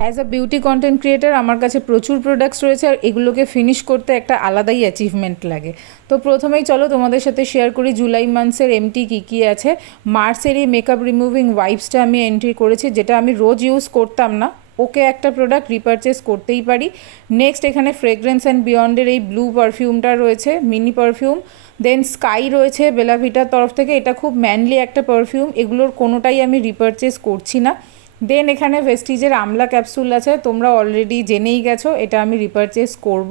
As a beauty content creator আমার কাছে প্রচুর প্রোডাক্টস রয়েছে, আর এগুলোকে ফিনিশ করতে একটা আলাদাই অ্যাচিভমেন্ট লাগে। তো প্রথমেই চলো তোমাদের সাথে শেয়ার করি জুলাই মান্থসের এমটি কী আছে। মার্সের এই মেকআপ রিমুভিং ওয়াইপসটা আমি এন্ট্রি করেছি, যেটা আমি রোজ ইউজ করতাম না, ওকে একটা প্রোডাক্ট রিপারচেস করতেই পারি। নেক্সট এখানে ফ্রেগরেন্স অ্যান্ড বিয়ন্ডের এই ব্লু পারফিউমটা রয়েছে, মিনি পারফিউম। দেন স্কাই রয়েছে বেলাভিটার তরফ থেকে, এটা খুব ম্যানলি একটা পারফিউম, এগুলোর কোনোটাই আমি রিপারচেস করছি না। দেন এখানে ভেস্টিজের আমলা ক্যাপসুল আছে, তোমরা অলরেডি জেনেই গেছো এটা আমি রিপারচেস করব,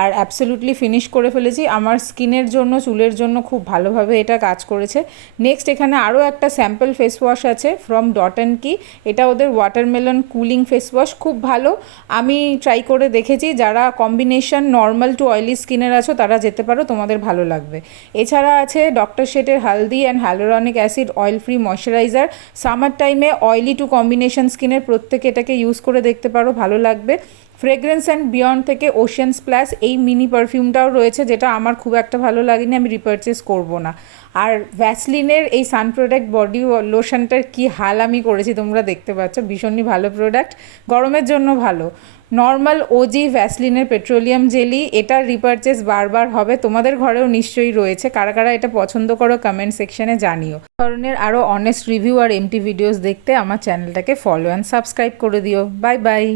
আর অ্যাবসলিউটলি ফিনিশ করে ফেলেছি। আমার স্কিনের জন্য, চুলের জন্য খুব ভালোভাবে এটা কাজ করেছে। নেক্সট এখানে আরও একটা স্যাম্পল ফেস ওয়াশ আছে ফ্রম ডট অ্যান্ড কি, এটা ওদের ওয়াটারমেলন কুলিং ফেস ওয়াশ, খুব ভালো। আমি ট্রাই করে দেখেছি, যারা কম্বিনেশন নর্মাল টু অয়েলি স্কিনের আছো তারা যেতে পারো, তোমাদের ভালো লাগবে। এছাড়া আছে ডক্টর শেটের haldi and hyaluronic acid oil free moisturiser, summer টাইমে অয়েলি টু কম্বিনেশন স্কিনের প্রত্যেকে এটাকে ইউজ করে দেখতে পারো, ভালো লাগবে। ফ্রেগরেন্স অ্যান্ড বিয়ন্ড থেকে ওশিয়ান স্প্ল্যাশ এই মিনি পারফিউমটাও রয়েছে, যেটা আমার খুব একটা ভালো লাগেনি, আমি রিপারচেস করব না। আর ভ্যাসলিনের এই সান প্রোডাক্ট বডি লোশনটার কি হাল আমি করেছি তোমরা দেখতে পাচ্ছ, ভীষণই ভালো প্রোডাক্ট, গরমের জন্য ভালো। নর্মাল ওজি ভ্যাসলিনের পেট্রোলিয়াম জেলি, এটার রিপারচেস বারবার হবে, তোমাদের ঘরেও নিশ্চয়ই রয়েছে, কারা কারা এটা পছন্দ করো কমেন্ট সেকশনে জানিও। ধরনের আরও অনেস্ট রিভিউ আর এমটি ভিডিওস দেখতে আমার চ্যানেলটাকে ফলো অ্যান্ড সাবস্ক্রাইব করে দিও। Bye bye.